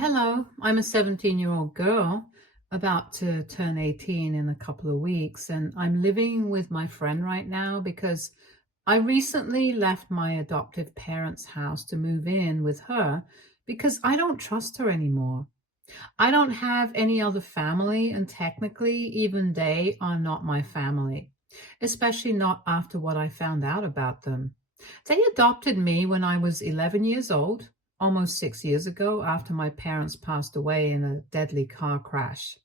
Hello, I'm a 17-year-old girl about to turn 18 in a couple of weeks, and I'm living with my friend right now because I recently left my adoptive parents' house to move in with her because I don't trust her anymore. I don't have any other family, and technically, even they are not my family, especially not after what I found out about them. They adopted me when I was 11 years old, almost 6 years ago, after my parents passed away in a deadly car crash.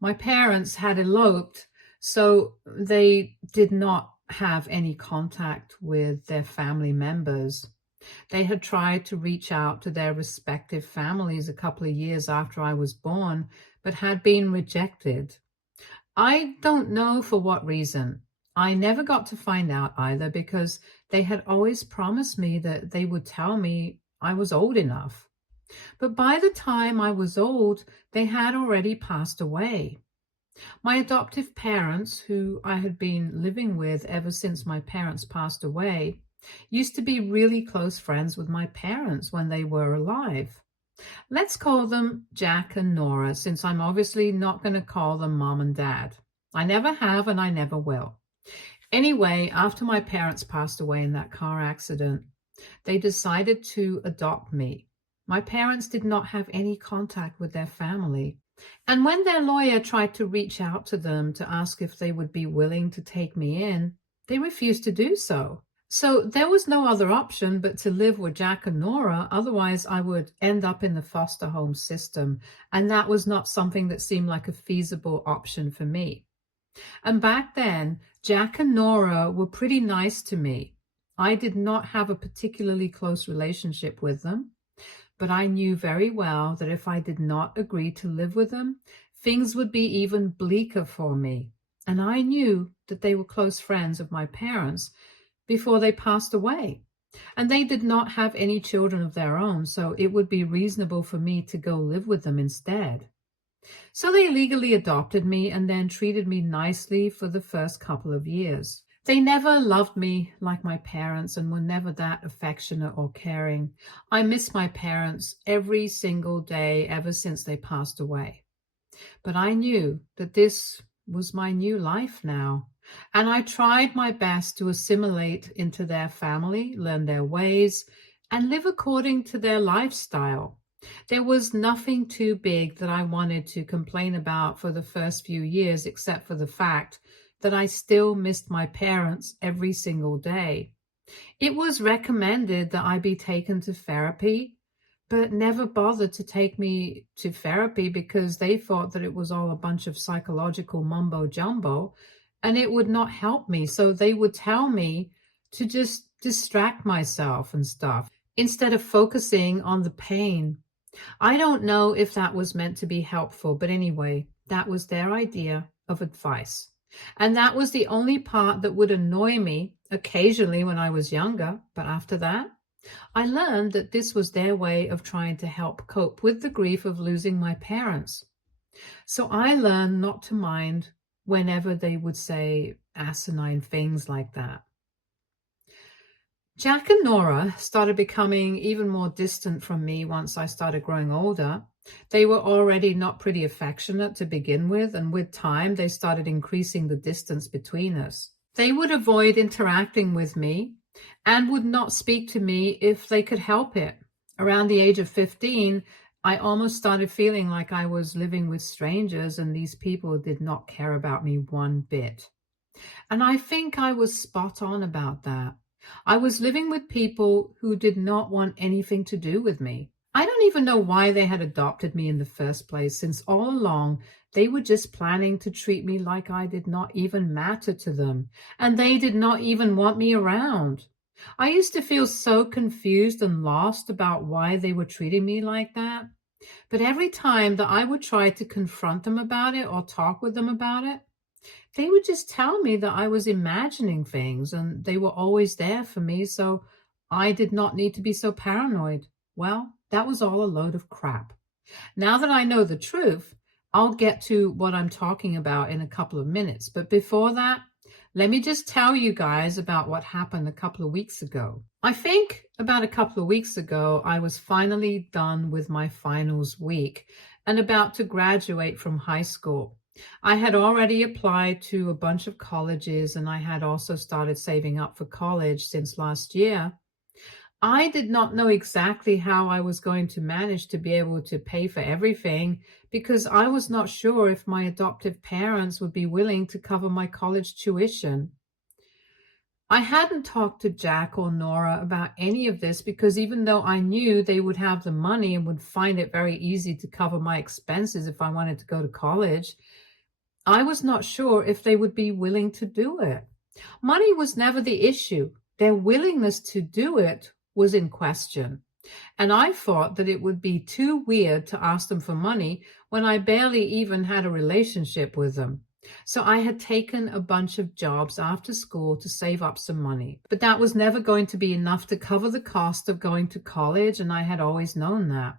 My parents had eloped, so they did not have any contact with their family members. They had tried to reach out to their respective families a couple of years after I was born, but had been rejected. I don't know for what reason. I never got to find out either because they had always promised me that they would tell me I was old enough. But by the time I was old, they had already passed away. My adoptive parents, who I had been living with ever since my parents passed away, used to be really close friends with my parents when they were alive. Let's call them Jack and Nora, since I'm obviously not going to call them mom and dad. I never have and I never will. Anyway, after my parents passed away in that car accident, they decided to adopt me. My parents did not have any contact with their family. And when their lawyer tried to reach out to them to ask if they would be willing to take me in, they refused to do so. So there was no other option but to live with Jack and Nora, otherwise I would end up in the foster home system, and that was not something that seemed like a feasible option for me. And back then, Jack and Nora were pretty nice to me. I did not have a particularly close relationship with them, but I knew very well that if I did not agree to live with them, things would be even bleaker for me. And I knew that they were close friends of my parents before they passed away. And they did not have any children of their own, so it would be reasonable for me to go live with them instead. So they legally adopted me and then treated me nicely for the first couple of years. They never loved me like my parents and were never that affectionate or caring. I miss my parents every single day ever since they passed away. But I knew that this was my new life now. And I tried my best to assimilate into their family, learn their ways, and live according to their lifestyle. There was nothing too big that I wanted to complain about for the first few years, except for the fact that I still missed my parents every single day. It was recommended that I be taken to therapy, but never bothered to take me to therapy because they thought that it was all a bunch of psychological mumbo jumbo and it would not help me. So they would tell me to just distract myself and stuff instead of focusing on the pain. I don't know if that was meant to be helpful, but anyway, that was their idea of advice. And that was the only part that would annoy me occasionally when I was younger. But after that, I learned that this was their way of trying to help cope with the grief of losing my parents. So I learned not to mind whenever they would say asinine things like that. Jack and Nora started becoming even more distant from me once I started growing older. They were already not pretty affectionate to begin with, and with time, they started increasing the distance between us. They would avoid interacting with me and would not speak to me if they could help it. Around the age of 15, I almost started feeling like I was living with strangers, and these people did not care about me one bit. And I think I was spot on about that. I was living with people who did not want anything to do with me. I don't even know why they had adopted me in the first place, since all along they were just planning to treat me like I did not even matter to them, and they did not even want me around. I used to feel so confused and lost about why they were treating me like that. But every time that I would try to confront them about it or talk with them about it, they would just tell me that I was imagining things and they were always there for me, so I did not need to be so paranoid. Well, that was all a load of crap. Now that I know the truth, I'll get to what I'm talking about in a couple of minutes. But before that, Let me just tell you guys about what happened a couple of weeks ago. I think about a couple of weeks ago, I was finally done with my finals week and about to graduate from high school. I had already applied to a bunch of colleges and I had also started saving up for college since last year. I did not know exactly how I was going to manage to be able to pay for everything because I was not sure if my adoptive parents would be willing to cover my college tuition. I hadn't talked to Jack or Nora about any of this because even though I knew they would have the money and would find it very easy to cover my expenses if I wanted to go to college, I was not sure if they would be willing to do it. Money was never the issue. Their willingness to do it was in question. And I thought that it would be too weird to ask them for money when I barely even had a relationship with them. So I had taken a bunch of jobs after school to save up some money. But that was never going to be enough to cover the cost of going to college, and I had always known that.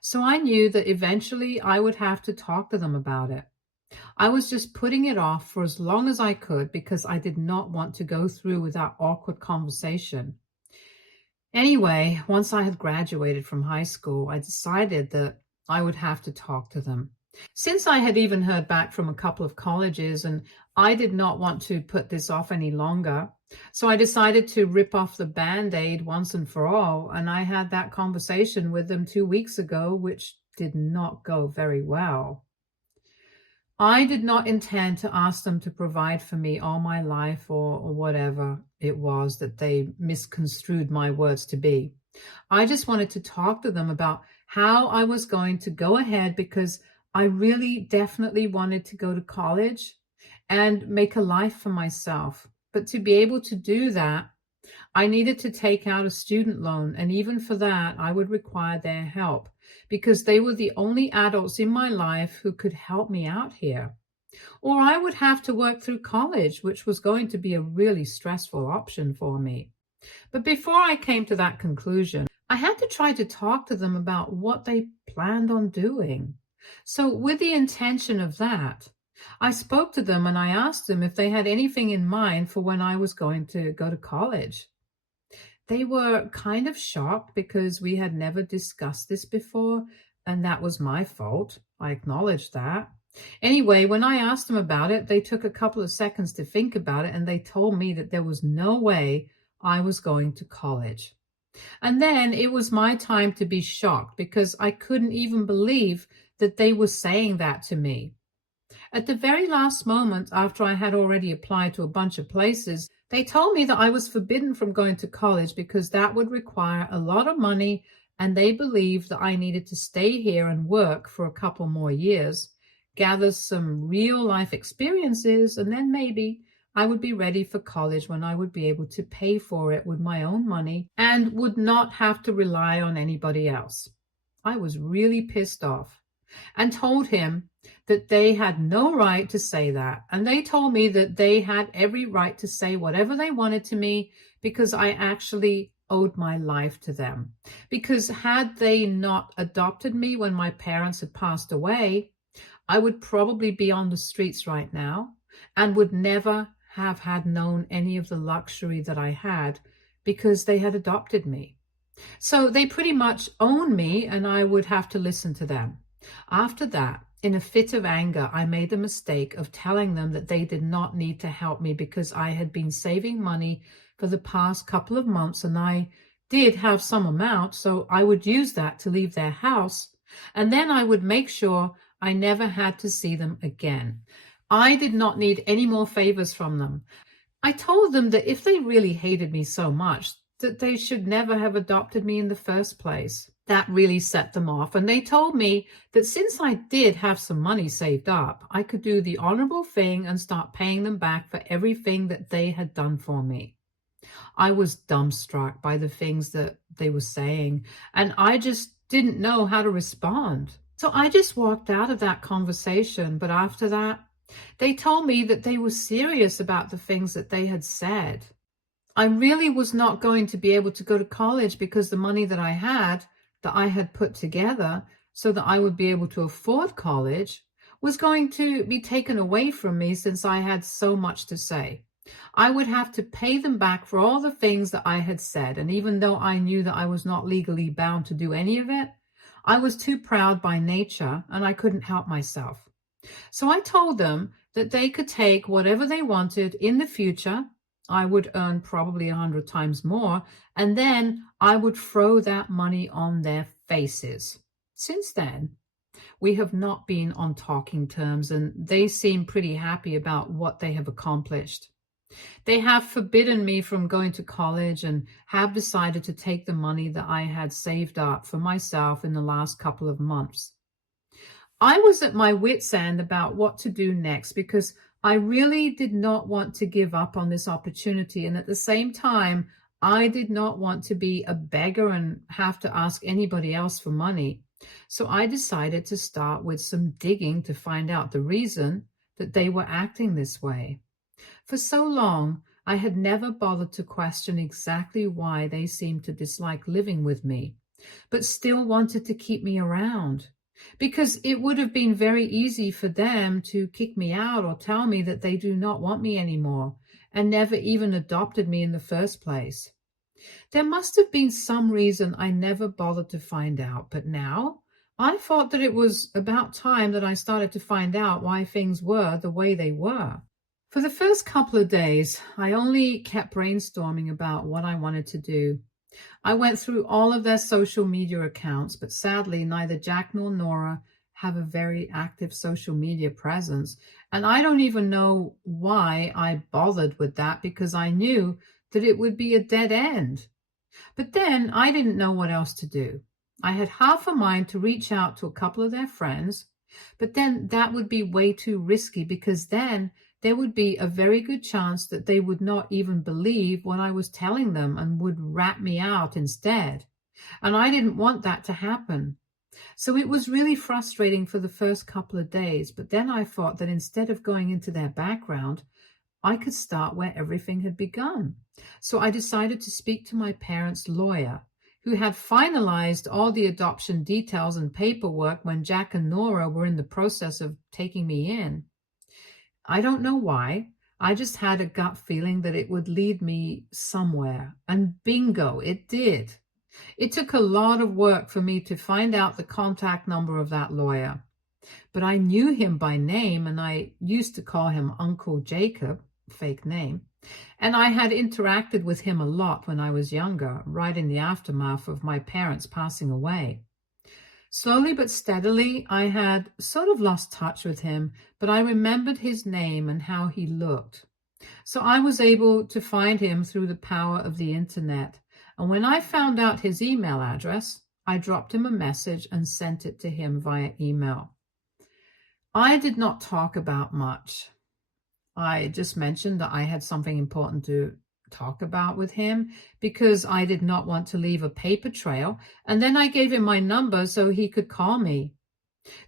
So I knew that eventually I would have to talk to them about it. I was just putting it off for as long as I could because I did not want to go through with that awkward conversation. Anyway, once I had graduated from high school, I decided that I would have to talk to them. Since I had even heard back from a couple of colleges and I did not want to put this off any longer, so I decided to rip off the Band-Aid once and for all, and I had that conversation with them 2 weeks ago, which did not go very well. I did not intend to ask them to provide for me all my life or whatever it was that they misconstrued my words to be. I just wanted to talk to them about how I was going to go ahead because I really definitely wanted to go to college and make a life for myself. But to be able to do that, I needed to take out a student loan, and even for that, I would require their help because they were the only adults in my life who could help me out here. Or I would have to work through college, which was going to be a really stressful option for me. But before I came to that conclusion, I had to try to talk to them about what they planned on doing. So with the intention of that, I spoke to them and I asked them if they had anything in mind for when I was going to go to college. They were kind of shocked because we had never discussed this before, and that was my fault. I acknowledged that. Anyway, when I asked them about it, they took a couple of seconds to think about it, and they told me that there was no way I was going to college. And then it was my time to be shocked because I couldn't even believe that they were saying that to me. At the very last moment, after I had already applied to a bunch of places, they told me that I was forbidden from going to college because that would require a lot of money, and they believed that I needed to stay here and work for a couple more years, gather some real life experiences, and then maybe I would be ready for college when I would be able to pay for it with my own money and would not have to rely on anybody else. I was really pissed off and told him that they had no right to say that. And they told me that they had every right to say whatever they wanted to me because I actually owed my life to them. Because had they not adopted me when my parents had passed away, I would probably be on the streets right now and would never have had known any of the luxury that I had because they had adopted me. So they pretty much own me and I would have to listen to them. After that, in a fit of anger, I made the mistake of telling them that they did not need to help me because I had been saving money for the past couple of months and I did have some amount, so I would use that to leave their house and then I would make sure I never had to see them again. I did not need any more favors from them. I told them that if they really hated me so much, that they should never have adopted me in the first place. That really set them off, and they told me that since I did have some money saved up, I could do the honorable thing and start paying them back for everything that they had done for me. I was dumbstruck by the things that they were saying, and I just didn't know how to respond. So I just walked out of that conversation, but after that, they told me that they were serious about the things that they had said. I really was not going to be able to go to college because the money that I had put together so that I would be able to afford college was going to be taken away from me since I had so much to say. I would have to pay them back for all the things that I had said. And even though I knew that I was not legally bound to do any of it, I was too proud by nature and I couldn't help myself. So I told them that they could take whatever they wanted in the future. I would earn probably 100 times more, and then I would throw that money on their faces. Since then, we have not been on talking terms, and they seem pretty happy about what they have accomplished. They have forbidden me from going to college and have decided to take the money that I had saved up for myself in the last couple of months. I was at my wit's end about what to do next because I really did not want to give up on this opportunity. And at the same time, I did not want to be a beggar and have to ask anybody else for money. So I decided to start with some digging to find out the reason that they were acting this way. For so long, I had never bothered to question exactly why they seemed to dislike living with me, but still wanted to keep me around. Because it would have been very easy for them to kick me out or tell me that they do not want me anymore and never even adopted me in the first place. There must have been some reason I never bothered to find out, but now I thought that it was about time that I started to find out why things were the way they were. For the first couple of days, I only kept brainstorming about what I wanted to do. I went through all of their social media accounts, but sadly, neither Jack nor Nora have a very active social media presence. And I don't even know why I bothered with that because I knew that it would be a dead end. But then I didn't know what else to do. I had half a mind to reach out to a couple of their friends, but then that would be way too risky because then there would be a very good chance that they would not even believe what I was telling them and would rat me out instead. And I didn't want that to happen. So it was really frustrating for the first couple of days. But then I thought that instead of going into their background, I could start where everything had begun. So I decided to speak to my parents' lawyer, who had finalized all the adoption details and paperwork when Jack and Nora were in the process of taking me in. I don't know why. I just had a gut feeling that it would lead me somewhere. And bingo, it did. It took a lot of work for me to find out the contact number of that lawyer. But I knew him by name, and I used to call him Uncle Jacob, fake name. And I had interacted with him a lot when I was younger, right in the aftermath of my parents passing away. Slowly but steadily, I had sort of lost touch with him, but I remembered his name and how he looked. So I was able to find him through the power of the internet. And when I found out his email address, I dropped him a message and sent it to him via email. I did not talk about much. I just mentioned that I had something important to talk about with him because I did not want to leave a paper trail. And then I gave him my number so he could call me.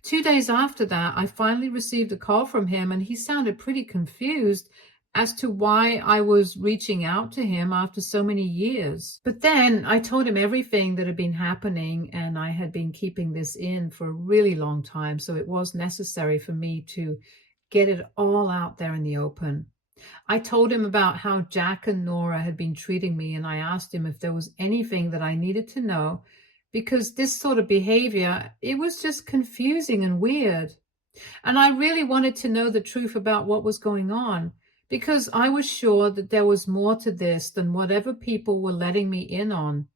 2 days after that, I finally received a call from him, and he sounded pretty confused as to why I was reaching out to him after so many years. But then I told him everything that had been happening, and I had been keeping this in for a really long time. So it was necessary for me to get it all out there in the open. I told him about how Jack and Nora had been treating me, and I asked him if there was anything that I needed to know, because this sort of behavior, it was just confusing and weird. And I really wanted to know the truth about what was going on, because I was sure that there was more to this than whatever people were letting me in on.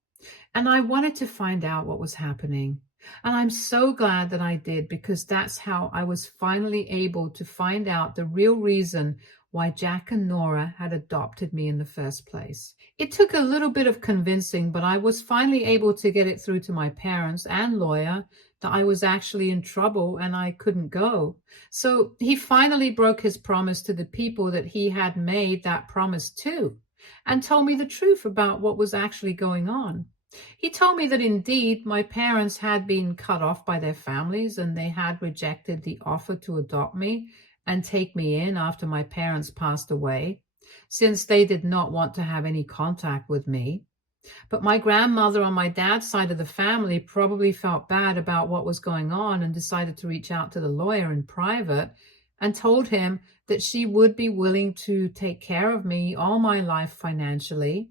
And I wanted to find out what was happening. And I'm so glad that I did, because that's how I was finally able to find out the real reason why Jack and Nora had adopted me in the first place. It took a little bit of convincing, but I was finally able to get it through to my parents and lawyer that I was actually in trouble and I couldn't go. So he finally broke his promise to the people that he had made that promise to and told me the truth about what was actually going on. He told me that indeed my parents had been cut off by their families and they had rejected the offer to adopt me and take me in after my parents passed away, since they did not want to have any contact with me. But my grandmother on my dad's side of the family probably felt bad about what was going on and decided to reach out to the lawyer in private and told him that she would be willing to take care of me all my life financially,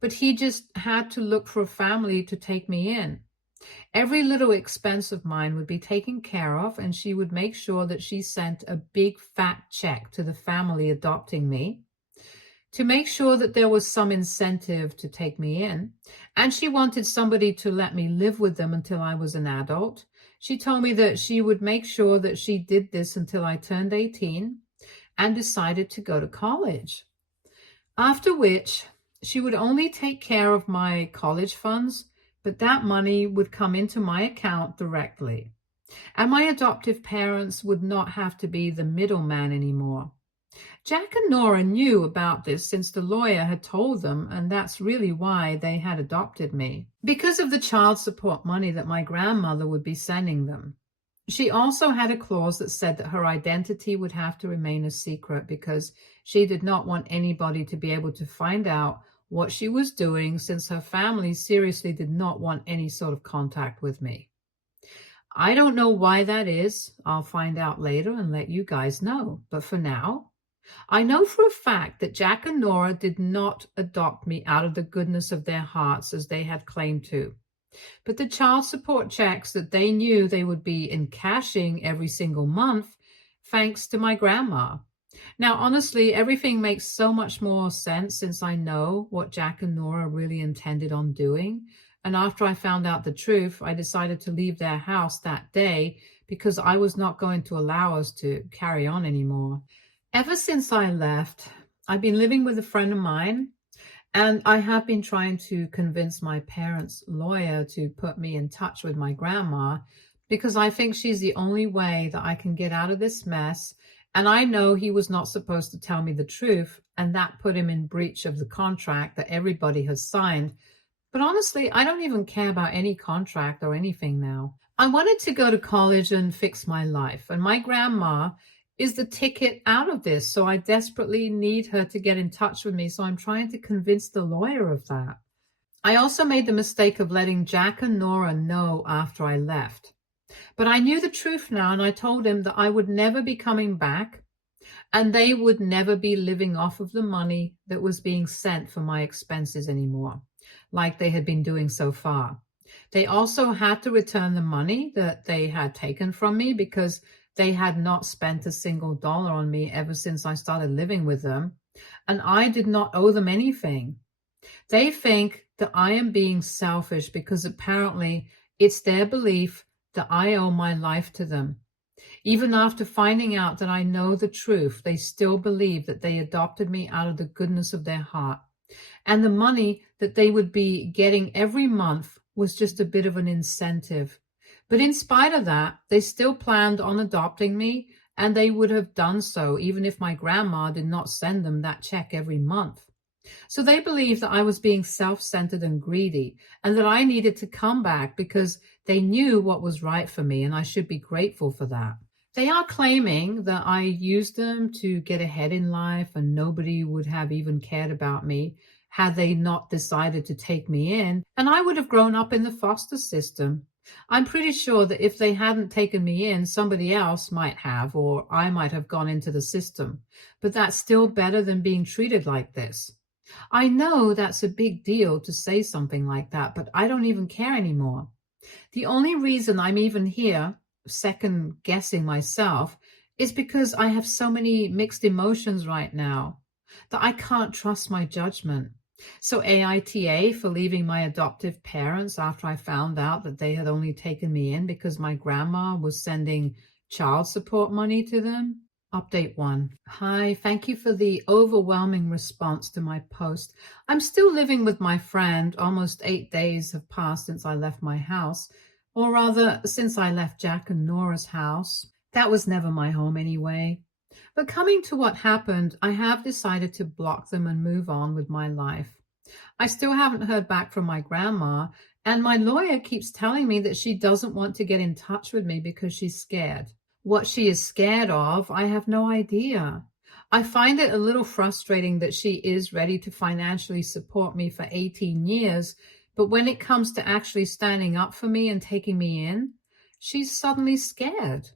but he just had to look for a family to take me in. Every little expense of mine would be taken care of, and she would make sure that she sent a big fat check to the family adopting me to make sure that there was some incentive to take me in. And she wanted somebody to let me live with them until I was an adult. She told me that she would make sure that she did this until I turned 18 and decided to go to college. After which, she would only take care of my college funds, but that money would come into my account directly. And my adoptive parents would not have to be the middleman anymore. Jack and Nora knew about this since the lawyer had told them, and that's really why they had adopted me, because of the child support money that my grandmother would be sending them. She also had a clause that said that her identity would have to remain a secret because she did not want anybody to be able to find out what she was doing, since her family seriously did not want any sort of contact with me. I don't know why that is. I'll find out later and let you guys know. But for now, I know for a fact that Jack and Nora did not adopt me out of the goodness of their hearts as they had claimed to. But the child support checks that they knew they would be encashing every single month, thanks to my grandma. Now, honestly, everything makes so much more sense since I know what Jack and Nora really intended on doing. And after I found out the truth, I decided to leave their house that day because I was not going to allow us to carry on anymore. Ever since I left, I've been living with a friend of mine, and I have been trying to convince my parents' lawyer to put me in touch with my grandma because I think she's the only way that I can get out of this mess. And I know he was not supposed to tell me the truth, and that put him in breach of the contract that everybody has signed. But honestly, I don't even care about any contract or anything now. I wanted to go to college and fix my life, and my grandma is the ticket out of this, so I desperately need her to get in touch with me, so I'm trying to convince the lawyer of that. I also made the mistake of letting Jack and Nora know after I left. But I knew the truth now, and I told him that I would never be coming back, and they would never be living off of the money that was being sent for my expenses anymore, like they had been doing so far. They also had to return the money that they had taken from me because they had not spent a single dollar on me ever since I started living with them, and I did not owe them anything. They think that I am being selfish because apparently it's their belief that I owe my life to them. Even after finding out that I know the truth, they still believe that they adopted me out of the goodness of their heart, and the money that they would be getting every month was just a bit of an incentive. But in spite of that, they still planned on adopting me, and they would have done so even if my grandma did not send them that check every month. So they believed that I was being self-centered and greedy, and that I needed to come back because they knew what was right for me, and I should be grateful for that. They are claiming that I used them to get ahead in life, and nobody would have even cared about me had they not decided to take me in, and I would have grown up in the foster system. I'm pretty sure that if they hadn't taken me in, somebody else might have, or I might have gone into the system. But that's still better than being treated like this. I know that's a big deal to say something like that, but I don't even care anymore. The only reason I'm even here, second guessing myself, is because I have so many mixed emotions right now that I can't trust my judgment. So AITA for leaving my adoptive parents after I found out that they had only taken me in because my grandma was sending child support money to them. Update 1. Hi, thank you for the overwhelming response to my post. I'm still living with my friend. Almost 8 days have passed since I left my house, or rather, since I left Jack and Nora's house. That was never my home anyway. But coming to what happened, I have decided to block them and move on with my life. I still haven't heard back from my grandma, and my lawyer keeps telling me that she doesn't want to get in touch with me because she's scared. What she is scared of, I have no idea. I find it a little frustrating that she is ready to financially support me for 18 years, but when it comes to actually standing up for me and taking me in, she's suddenly scared.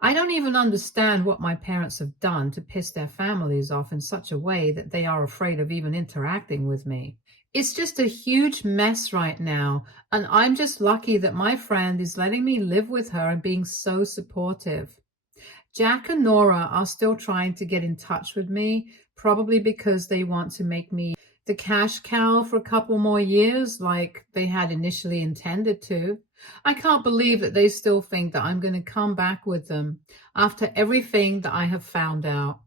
I don't even understand what my parents have done to piss their families off in such a way that they are afraid of even interacting with me. It's just a huge mess right now, and I'm just lucky that my friend is letting me live with her and being so supportive. Jack and Nora are still trying to get in touch with me, probably because they want to make me the cash cow for a couple more years, like they had initially intended to. I can't believe that they still think that I'm going to come back with them after everything that I have found out.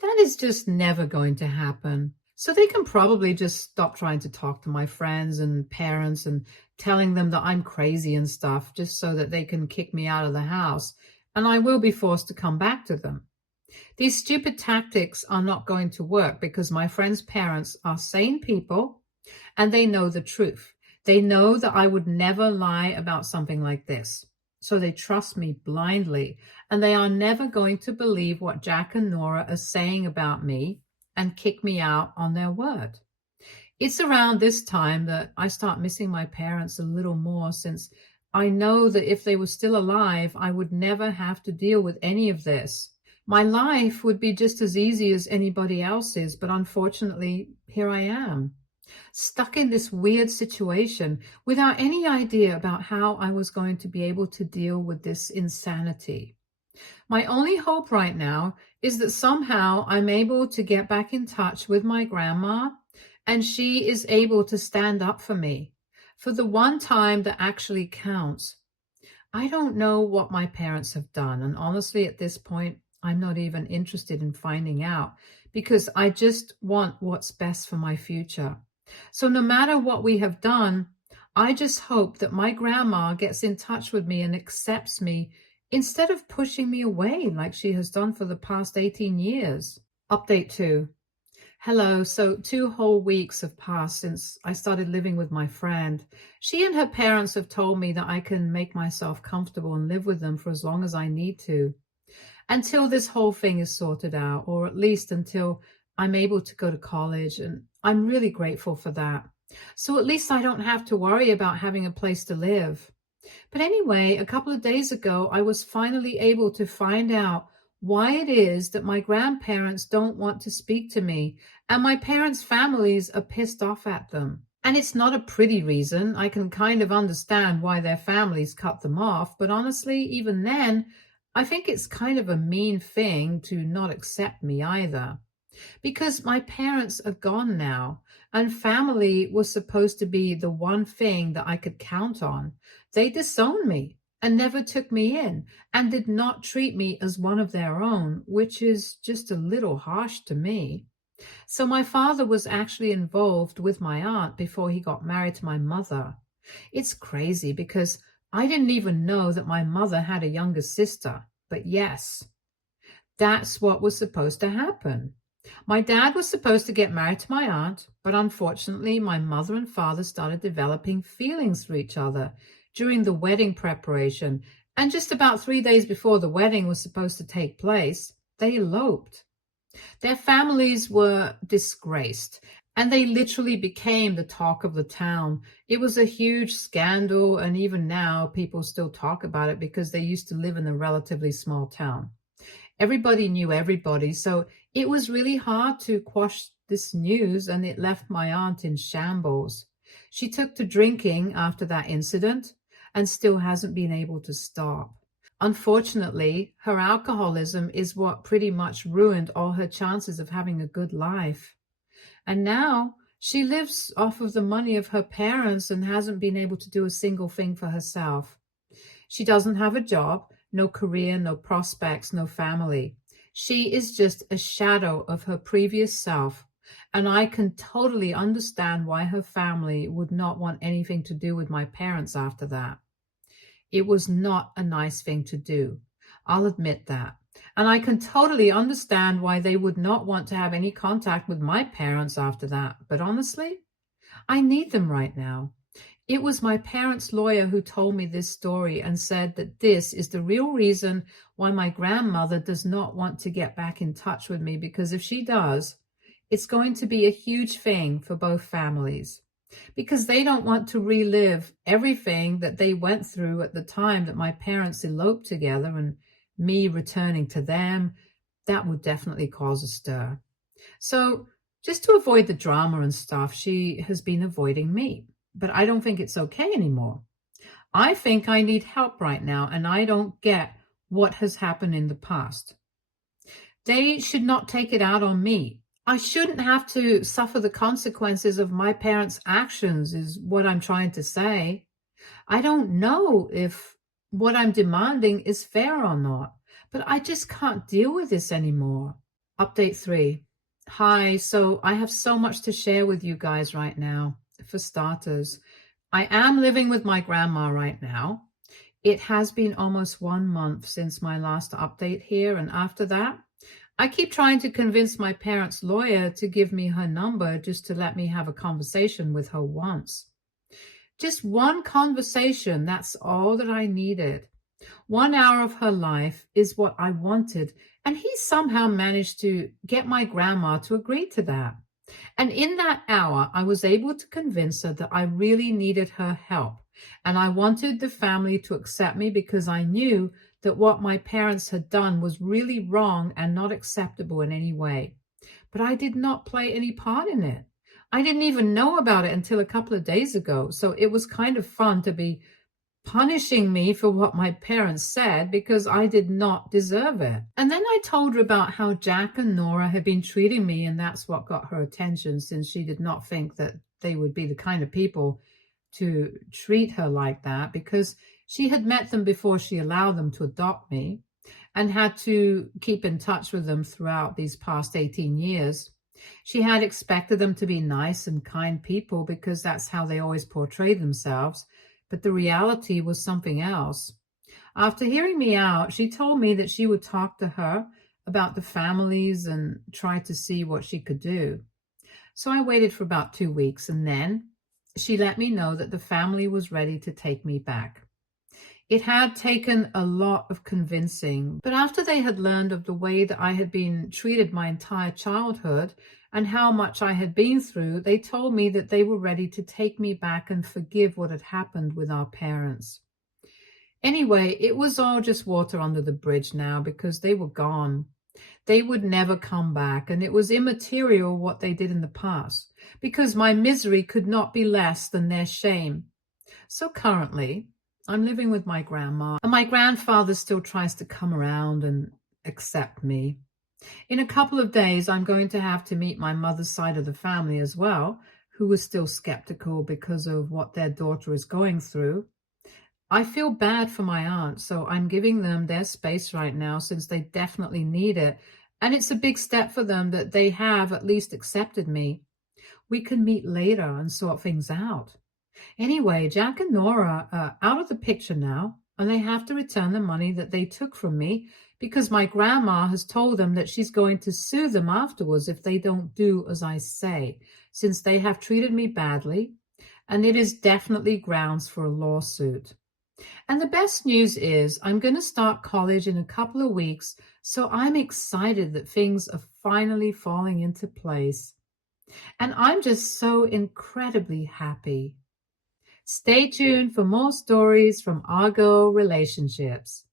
That is just never going to happen. So they can probably just stop trying to talk to my friends and parents and telling them that I'm crazy and stuff just so that they can kick me out of the house, and I will be forced to come back to them. These stupid tactics are not going to work because my friend's parents are sane people and they know the truth. They know that I would never lie about something like this. So they trust me blindly, and they are never going to believe what Jack and Nora are saying about me and kick me out on their word. It's around this time that I start missing my parents a little more, since I know that if they were still alive, I would never have to deal with any of this. My life would be just as easy as anybody else's, but unfortunately, here I am, stuck in this weird situation without any idea about how I was going to be able to deal with this insanity. My only hope right now is that somehow I'm able to get back in touch with my grandma and she is able to stand up for me for the one time that actually counts. I don't know what my parents have done, and honestly, at this point, I'm not even interested in finding out because I just want what's best for my future. So, no matter what we have done, I just hope that my grandma gets in touch with me and accepts me instead of pushing me away like she has done for the past 18 years. Update 2. Hello. So 2 whole weeks have passed since I started living with my friend. She and her parents have told me that I can make myself comfortable and live with them for as long as I need to, until this whole thing is sorted out, or at least until I'm able to go to college. And I'm really grateful for that. So at least I don't have to worry about having a place to live. But anyway, a couple of days ago, I was finally able to find out why it is that my grandparents don't want to speak to me and my parents' families are pissed off at them. And it's not a pretty reason. I can kind of understand why their families cut them off, but honestly, even then, I think it's kind of a mean thing to not accept me either. Because my parents are gone now, and family was supposed to be the one thing that I could count on. They disowned me and never took me in and did not treat me as one of their own, which is just a little harsh to me. So my father was actually involved with my aunt before he got married to my mother. It's crazy because I didn't even know that my mother had a younger sister. But yes, that's what was supposed to happen. My dad was supposed to get married to my aunt, but unfortunately, my mother and father started developing feelings for each other during the wedding preparation. And just about 3 days before the wedding was supposed to take place, they eloped. Their families were disgraced, and they literally became the talk of the town. It was a huge scandal, and even now, people still talk about it because they used to live in a relatively small town. Everybody knew everybody, so it was really hard to quash this news, and it left my aunt in shambles. She took to drinking after that incident and still hasn't been able to stop. Unfortunately, her alcoholism is what pretty much ruined all her chances of having a good life. And now she lives off of the money of her parents and hasn't been able to do a single thing for herself. She doesn't have a job, no career, no prospects, no family. She is just a shadow of her previous self, and I can totally understand why her family would not want anything to do with my parents after that. It was not a nice thing to do. I'll admit that. And I can totally understand why they would not want to have any contact with my parents after that. But honestly, I need them right now. It was my parents' lawyer who told me this story and said that this is the real reason why my grandmother does not want to get back in touch with me, because if she does, it's going to be a huge thing for both families, because they don't want to relive everything that they went through at the time that my parents eloped together and me returning to them, that would definitely cause a stir. So just to avoid the drama and stuff, she has been avoiding me. But I don't think it's okay anymore. I think I need help right now, and I don't get what has happened in the past. They should not take it out on me. I shouldn't have to suffer the consequences of my parents' actions, is what I'm trying to say. I don't know if what I'm demanding is fair or not, but I just can't deal with this anymore. Update 3. Hi, so I have so much to share with you guys right now. For starters, I am living with my grandma right now. It has been almost 1 month since my last update here, and after that, I keep trying to convince my parents' lawyer to give me her number just to let me have a conversation with her once. Just one conversation, that's all that I needed. 1 hour of her life is what I wanted, and he somehow managed to get my grandma to agree to that. And in that hour, I was able to convince her that I really needed her help, and I wanted the family to accept me because I knew that what my parents had done was really wrong and not acceptable in any way. But I did not play any part in it. I didn't even know about it until a couple of days ago, so it was kind of fun to be punishing me for what my parents said because I did not deserve it. And then I told her about how Jack and Nora had been treating me, and that's what got her attention, since she did not think that they would be the kind of people to treat her like that, because she had met them before she allowed them to adopt me and had to keep in touch with them throughout these past 18 years. She had expected them to be nice and kind people because that's how they always portray themselves, but the reality was something else. After hearing me out, she told me that she would talk to her about the families and try to see what she could do. So I waited for about 2 weeks, and then she let me know that the family was ready to take me back. It had taken a lot of convincing, but after they had learned of the way that I had been treated my entire childhood and how much I had been through, they told me that they were ready to take me back and forgive what had happened with our parents. Anyway, it was all just water under the bridge now because they were gone. They would never come back, and it was immaterial what they did in the past because my misery could not be less than their shame. So currently, I'm living with my grandma, and my grandfather still tries to come around and accept me. In a couple of days, I'm going to have to meet my mother's side of the family as well, who is still skeptical because of what their daughter is going through. I feel bad for my aunt, so I'm giving them their space right now since they definitely need it, and it's a big step for them that they have at least accepted me. We can meet later and sort things out. Anyway, Jack and Nora are out of the picture now, and they have to return the money that they took from me because my grandma has told them that she's going to sue them afterwards if they don't do as I say, since they have treated me badly, and it is definitely grounds for a lawsuit. And the best news is I'm going to start college in a couple of weeks, so I'm excited that things are finally falling into place. And I'm just so incredibly happy. Stay tuned for more stories from Argo Relationships.